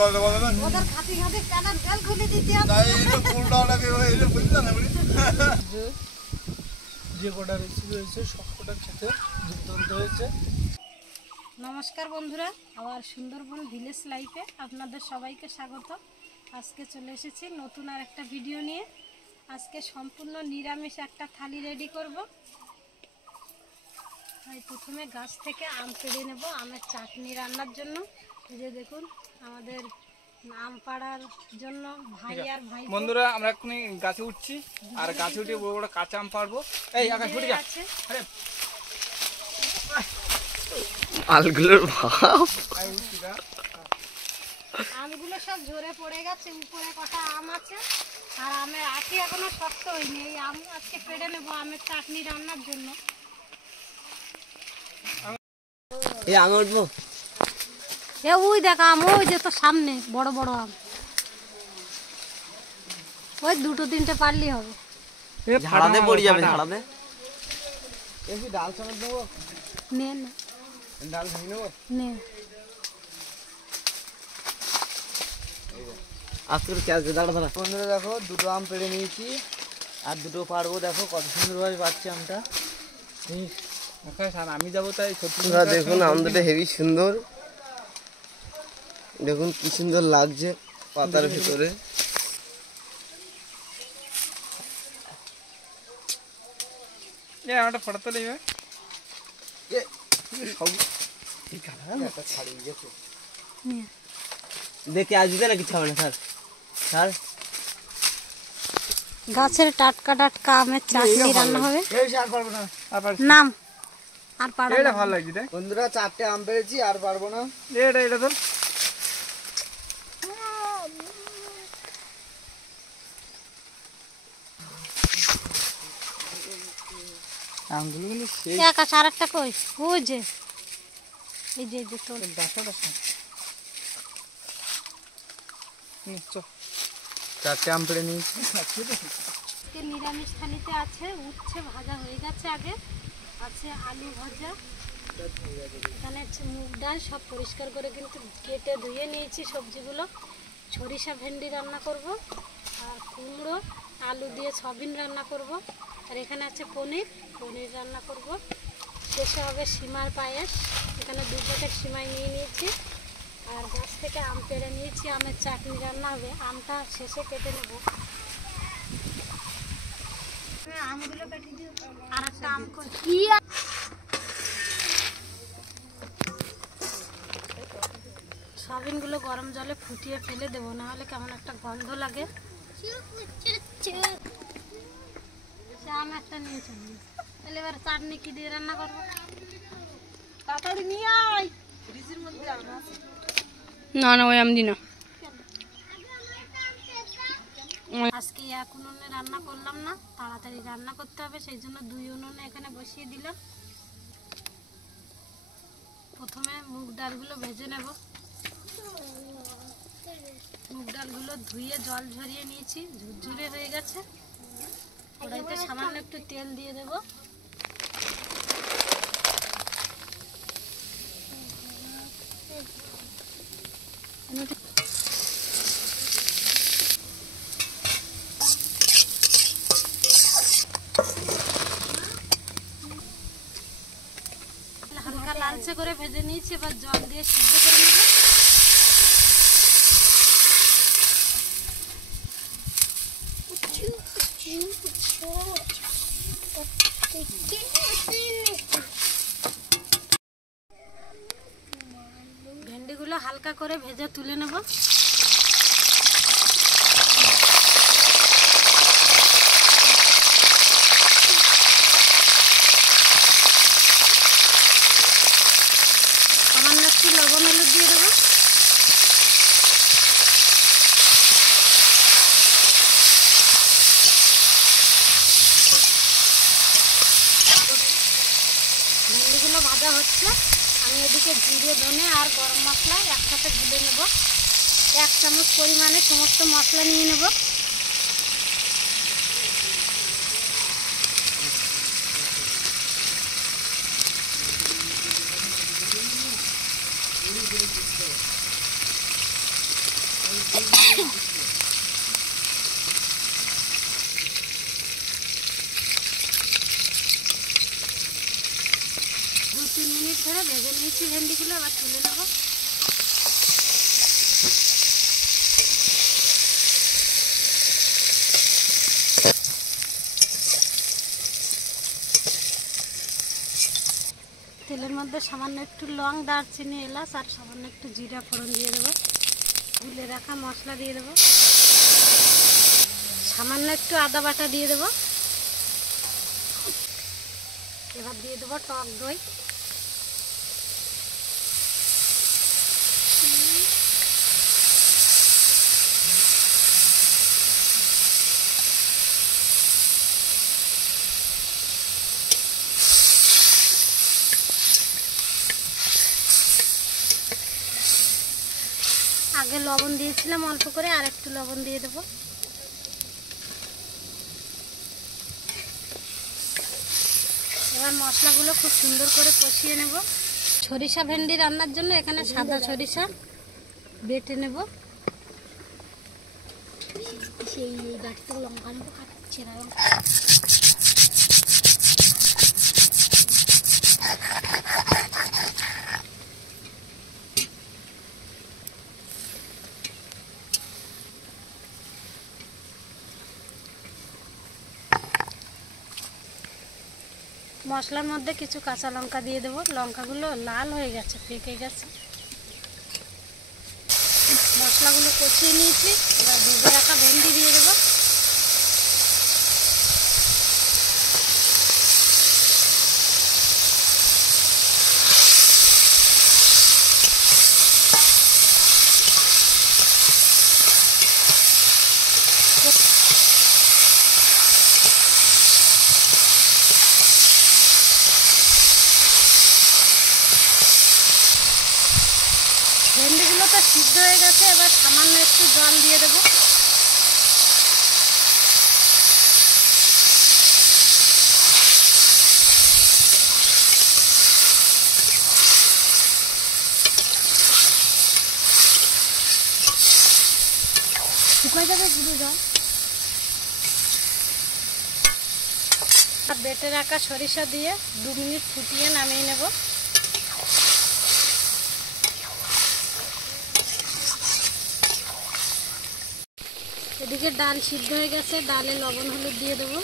ওদের খাতি খাতি প্যানের বেল খুলে দিতে হবে। যে কটা রেসিপি হয়েছে সব কটা খেতে দুর্দান্ত হয়েছে। নমস্কার বন্ধুরা, আবার সুন্দরবন ভিলেজ লাইফে আপনাদের সবাইকে স্বাগত। আজকে চলে এসেছি নতুন আর একটা ভিডিও নিয়ে। আজকে সম্পূর্ণ নিরামিষ একটা থালি রেডি করব। তাই প্রথমে গাছ থেকে আম পেড়ে নেব আমের চাটনি রান্নার জন্য। এই যে দেখুন আমাদের আম পাড়ার জন্য ভাই আর ভাই বন্ধুরা আমরা এক্ষুনি গাছে উঠছি, আর গাছে উঠে বড় বড় কাঁচা আম পারবো। এই আকাশ ফুটে যা। আরে আলগুলোর ভাব, আমগুলো সব ঝরে পড়ে গেছে, উপরে কটা আম আছে আর আমের আটি এখনো শক্ত হয়নি। এই আম আজকে পেড়ে নেব আমের চাটনি রান্নার জন্য। এই আমি উঠবো। এ ওই দেখ আম, ওই যে তো সামনে বড় বড় আম, ওই দুটো তিনটে পারলেই হবে। ঝাড়াতে পড়ে যাবে, ঝাড়াতে। ডাল চানাচ দেবো, নে না ডাল ভেঙে নেবো। নে আজকে দাঁড়া দাঁড়া। বন্ধুরা দেখো দুটো আম পেড়ে নিয়েছি, আর দুটো পারবো। দেখো কত সুন্দরভাবে পাচ্ছি আমটা। আমি যাবো তাই সত্যি। দেখুন আম দুটো হেভি সুন্দর, দেখুন কি সুন্দর লাগছে পাতার ভিতরে। আমারটা ফটো তো নেবে। দেখে আসবে না কিছু হবে না স্যার। স্যার গাছের টাটকা টাটকা আমের চাটনি রান্না হবে। নাম আর পারবো এটা না। ভালো লাগছে রে বন্ধুরা, 4টে আম পেরেছি, আর পারবো না। এটা তো আমগুলো কিন্তু সেই আকাশ আর একটা কই, ওই যে এই যে তোর ডাসা 4টে আম পেড়ে নিয়েছি। আজকে নিরামিষ থালিতে আছে উচ্ছে ভাজা হয়ে গেছে, আগে আছে আলু ভাজা, এখানে আছে মুগ ডাল, সব পরিষ্কার করে কিন্তু কেটে ধুয়ে নিয়েছি সবজিগুলো। সরিষা ভেন্ডি রান্না করব, আর কুমড়ো আলু দিয়ে সয়াবিন রান্না করব, আর এখানে আছে পনির রান্না করব। শেষে হবে সিমার পায়েস, এখানে 2 প্যাকেট সিমাই নিয়ে নিয়েছি, আর গাছ থেকে আম পেড়ে নিয়েছি, আমের চাটনি রান্না হবে। আমটা শেষে কেটে নেব। আমগুলো কেটে দিও, আর একটা আম কি সয়াবিনগুলো গরম জলে ফুটিয়ে ফেলে দেবো, না হলে কেমন একটা গন্ধ লাগে। আম একটা নিয়ে চলি, তাহলে এবার চাটনি কি দিয়ে রান্না করবো? তাড়াতাড়ি নিয়ে আয়, ফ্রিজের মধ্যে আম আছে। না না ওই আম দি না। আজকে এক উনুনে রান্না করলাম না, তাড়াতাড়ি রান্না করতে হবে, সেই জন্য 2 উনুনে এখানে বসিয়ে দিলাম। প্রথমে মুগ ডালগুলো ভেজে নেব। মুগ ডালগুলো ধুয়ে জল ঝরিয়ে নিয়েছি, ঝুরঝুরে হয়ে গেছে। কড়াইতে সামান্য একটু তেল দিয়ে দেব। হালকা লালচে করে ভেজে নিয়েছি, এবার জল দিয়ে সিদ্ধ করে নেব। ভেন্ডিগুলো হালকা করে ভেজে তুলে নেব। সামান্য একটু লবণ হলুদ দিয়ে দেবো। ভেন্ডিগুলো ভাজা হচ্ছে, আমি এদিকে জিরে ধনে আর গরম মশলা একসাথে গুলে নেব। 1 চামচ পরিমাণে সমস্ত মশলা নিয়ে নেব। 2-3 মিনিট ধরে ভেজে নিয়েছি ভেন্ডিগুলো, আবার তুলে নেবো। তেলের মধ্যে সামান্য একটু লং, দারচিনি, এলাচ আর সামান্য একটু জিরা ফোড়ন দিয়ে দেবো। গুলে রাখা মশলা দিয়ে দেবো। সামান্য একটু আদা বাটা দিয়ে দেবো। এবার দিয়ে দেবো টক দই। আগে লবণ দিয়েছিলাম অল্প করে, আর একটু লবণ দিয়ে দেবো। এবার মশলাগুলো খুব সুন্দর করে কষিয়ে নেব। সরিষা ভেন্ডি রান্নার জন্য এখানে সাদা সরিষা বেটে নেব। সেই গাছটা লঙ্কা নেবো, চেরা লঙ্কা। মশলার মধ্যে কিছু কাঁচা লঙ্কা দিয়ে দেবো। লঙ্কাগুলো লাল হয়ে গেছে, পেকে গেছে। মশলাগুলো কষিয়ে নিয়েছি, এবার ভেজে রাখা ভেন্ডি দিয়ে দেবো। ভেন্ডিগুলো তো সিদ্ধ হয়ে গেছে, এবার সামান্য একটু জল দিয়ে দেবো। শুকায় যাবে পুরো জল। আর বেটে রাখা সরিষা দিয়ে 2 মিনিট ফুটিয়ে নামিয়ে নেব। এদিকে ডাল সিদ্ধ হয়ে গেছে, ডালে লবণ হলুদ দিয়ে দেবো।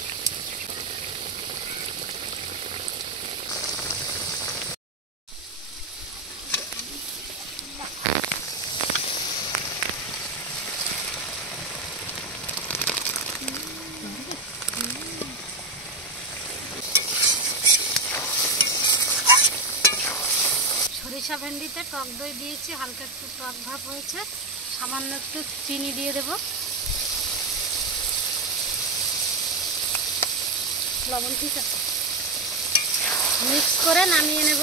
সরিষা ভেন্ডিতে টক দই দিয়েছি, হালকা একটু টক ভাব হয়েছে। সামান্য একটু চিনি দিয়ে দেবো। লবণ ঠিক আছে, মিক্স করে নামিয়ে নেব।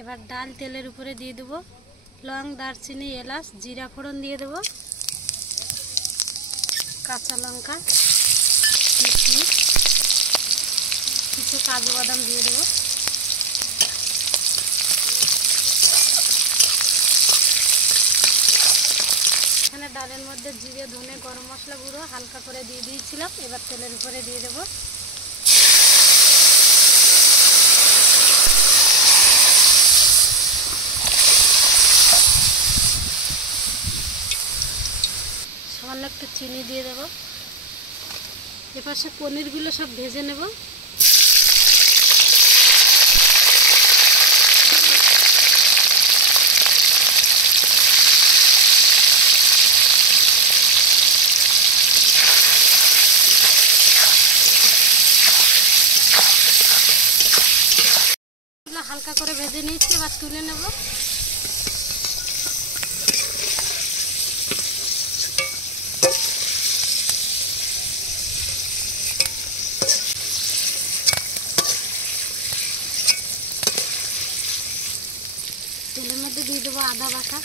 এবার ডাল তেলের উপরে দিয়ে দেবো। লং, দারচিনি, এলাচ, জিরা ফোড়ন দিয়ে দেবো। কাঁচা লঙ্কা, কিশমিশ, কিছু কাজু বাদাম দিয়ে দেবো। এখানে ডালের মধ্যে জিরে, ধনে, গরম মশলা গুঁড়ো হালকা করে দিয়ে দিয়েছিলাম। এবার তেলের উপরে দিয়ে দেবো। সামান্য একটু চিনি দিয়ে দেবো। এপাশে পনিরগুলো সব ভেজে নেব। হালকা করে ভেজে নিয়েছি, এবার তুলে নেব। দিয়ে দেবো আদা বাটা,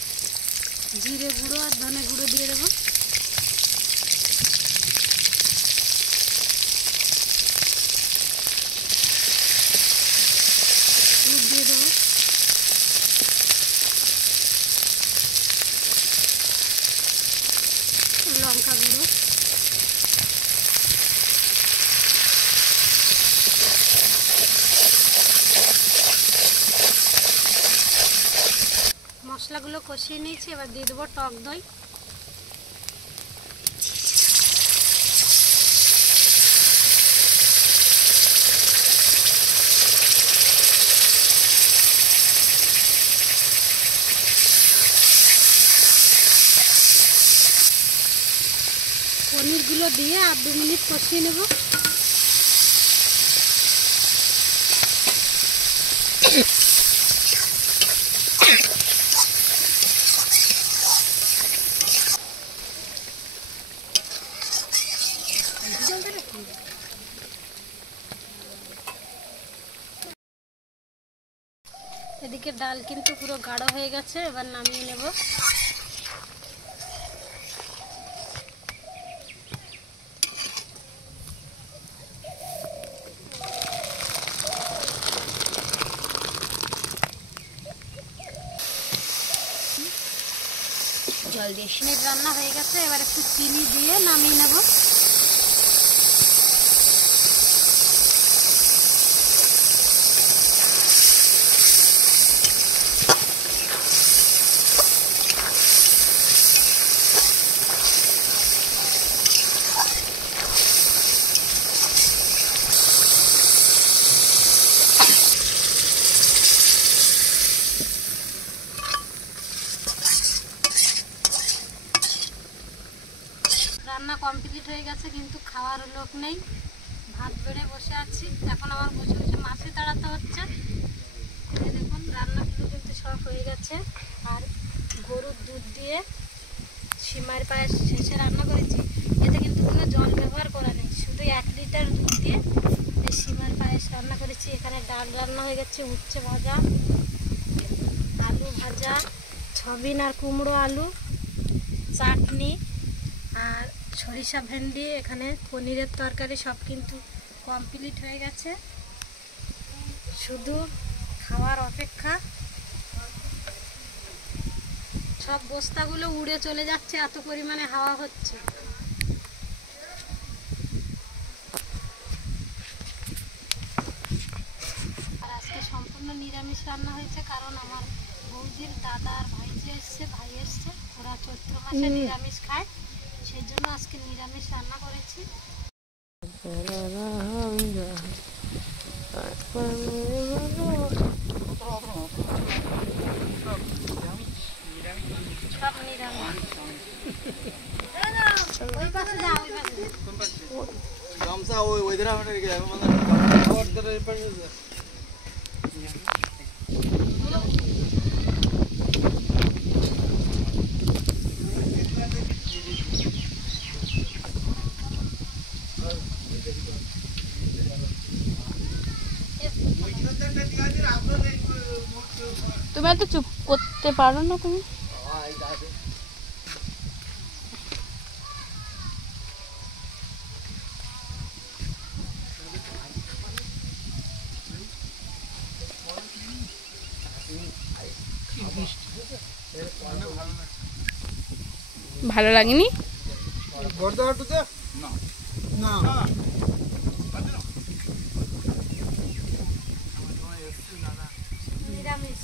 জিরে গুঁড়ো আর ধনে গুঁড়ো দিয়ে দেবো। হলুদ দিয়ে দেবো, লঙ্কা গুঁড়ো, মশলাগুলো কষিয়ে নিয়েছি। এবার দিয়ে দেবো টক দই, পনিরগুলো দিয়ে আর 2 মিনিট কষিয়ে নেব। এদিকে ডাল কিন্তু পুরো গাঢ় হয়ে গেছে, এবার নামিয়ে নেব। জল দিয়ে রান্না হয়ে গেছে, এবার একটু চিনি দিয়ে নামিয়ে নেব। রান্না কমপ্লিট হয়ে গেছে, কিন্তু খাওয়ার লোক নেই। ভাত বেড়ে বসে আছি, এখন আমার বসে বসে মাছে তাড়াতে হচ্ছে। এই দেখুন রান্নাগুলো কিন্তু সব হয়ে গেছে। আর গরুর দুধ দিয়ে সিমাইয়ের পায়েস শেষে রান্না করেছি। এতে কিন্তু কোনো জল ব্যবহার করা নেই, শুধু 1 লিটার দুধ দিয়ে এই সিমাইয়ের পায়েস রান্না করেছি। এখানে ডাল রান্না হয়ে গেছে, উচ্ছে ভাজা, আলু ভাজা, সয়াবিন আর কুমড়ো আলু, চাটনি আর সরিষা ভেন্ডি, এখানে পনিরের তরকারি সব কিন্তু কমপ্লিট হয়ে গেছে, শুধু খাওয়ার অপেক্ষা। সব বস্তাগুলো উড়ে চলে যাচ্ছে, এত পরিমাণে হাওয়া হচ্ছে। আর আজকে সম্পূর্ণ নিরামিষ রান্না হয়েছে, কারণ আমার বৌদির দাদা আর ভাইজি এসছে, ভাই এসছে, ওরা চৈত্র মাসে নিরামিষ খায়, সেই জন্য আজকে নিরামিষ রান্না করেছি। সব নিরামিষ। ওই পাশে যা, ওই পাশে গামছা ওই ধারে আমরা রেখে যাবো, মানে খাবার ধারে এই পাশে যা। তুমি এত চুপ করতে পারো না তুমি? ভালো লাগেনি? না নিরামিষ।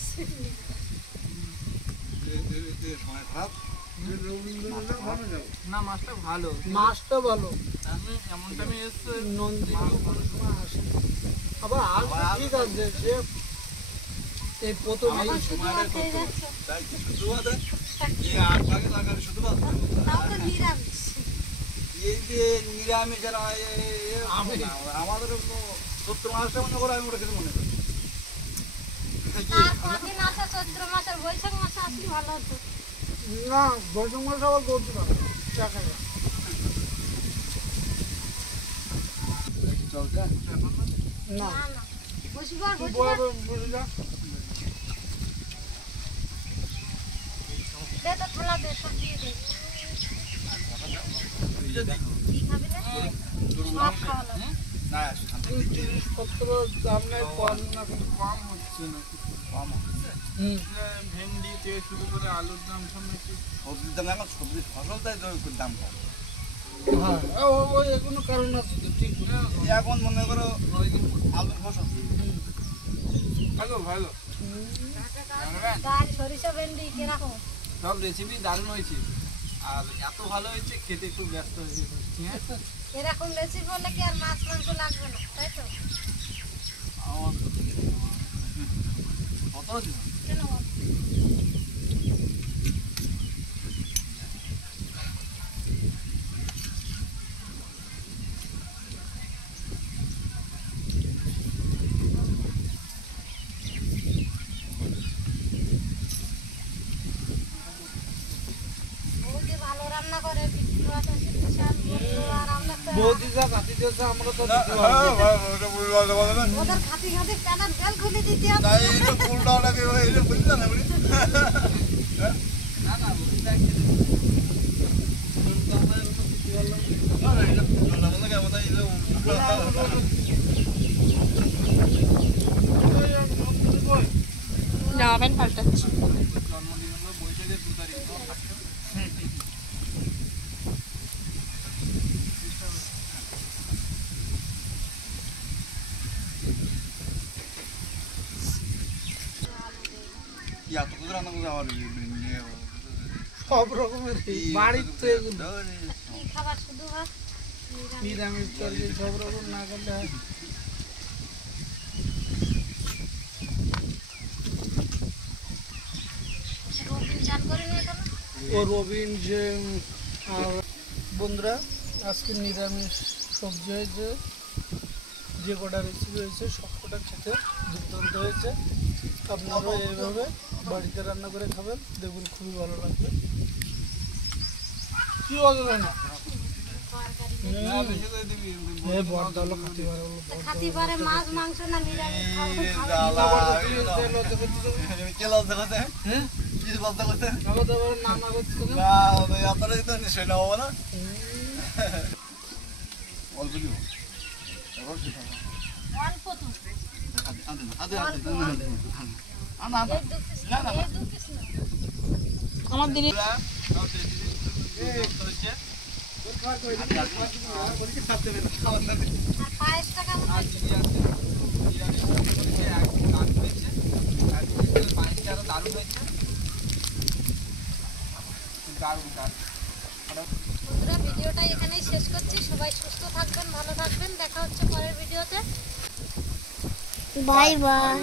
না, মাছটা ভালো, মাছটা ভালো, আমি এমন টাইমে এসছে নন্দী আবার আসবে, ঠিক আছে। সে এই প্রথম এই শুধু ভাত হয়ে যাচ্ছে, শুধু ভাত, এই 8 ভাগে লাগালে শুধু ভাত। তাও তো নিরামিষ। এই যে নিরামিষ যারা আমাদের চৈত্র মাসটা মনে করে আমি ওটা কিছু মনে করি। আর কদিন আছে চৈত্র মাসের, বৈশাখ মাসে আসলে ভালো হতো। না, বৈশাখ মাসে আবার করতে পারবে টাকা না, না না, বসিবার তুই বসিবার। বসে যা। দে তো থালা দে, সব দিয়ে দে। কি খাবি না? সব খাওয়ালাম। না শান্তি দিচ্ছে জিনিসপত্র দাম নাই কম না কিন্তু কম হচ্ছে না কম ভেন্ডি থেকে শুরু করে আলুর দাম শুনেছি সবজির দাম এখন সবজির ফসল তাই তো একটু দাম কম হ্যাঁ ওই কোনো কারণ আছে তো ঠিক এখন মনে করো আলুর ফসল ভালো ভালো ডাল, সরিষা, ভেন্ডি কিরকম? সব রেসিপি দারুণ হয়েছে আর এত ভালো হয়েছে খেতে খুব ব্যস্ত হয়েছে ঠিক আছে এরকম রেসিপি হলে কি আর মাছ মাংস লাগবে না, তাই তো? আমার কত দিন কেন বল? বৌদি ভালো রান্না করে, বিক্রি আছে বিশাল বন্ধু, আর আমরা তো বৌদি যা কাটি দিয়েছে আমরা তো না দিতে পারবো না। হ্যাঁ ওটা বলে বলে বলে না ওদের খাতি খাতি প্যানের বেল খুলে দিতে হবে। তাই এটা ফুলটাওটাকে এটা বুঝছ না বলি না না বৌদি যা খেতে না এটা ফুলটা বলে কেমন তাই এটা জামা প্যান্ট পাল্টাচ্ছি। জন্মদিন হলো বৈশাখের 2 তারিখ কি এত কিছু রান্না করে আমার সব রকমের বাড়ির তো এগুলো কি খাবার? শুধু ভাত? নিরামিষ? নিরামিষ তরকারি সব রকম না করলে হয় রবিন চান করে নিয়ে গেল। ও রবিন যে আর বন্ধুরা আজকে নিরামিষ সবজি হয়েছে যে কটা রেসিপি হয়েছে সব কটা খেতে দুর্দান্ত হয়েছে আপনারাও এইভাবে বাড়িতে রান্না করে খাবেন দেখুন খুবই ভালো লাগবে কি বলবে না বড় হলো খাতি ভালো হলো খাতি পারে মাছ মাংস না নিরামিষ খাবো? কেলা দেখাতে হ্যাঁ কি বলতে করতে খাবার দাবার নাম করছে না না আপনারা তো নিশ্চয় না হবো না অল্প দিব অল্প তো। আদে এই দু পিস না, এই দু পিস না। আমার দিদি আর পায়েসটা কেমন হয়েছে? বন্ধুরা ভিডিওটা এখানেই শেষ করছি। সবাই সুস্থ থাকবেন, ভালো থাকবেন। দেখা হচ্ছে পরের ভিডিওতে। Bye bye.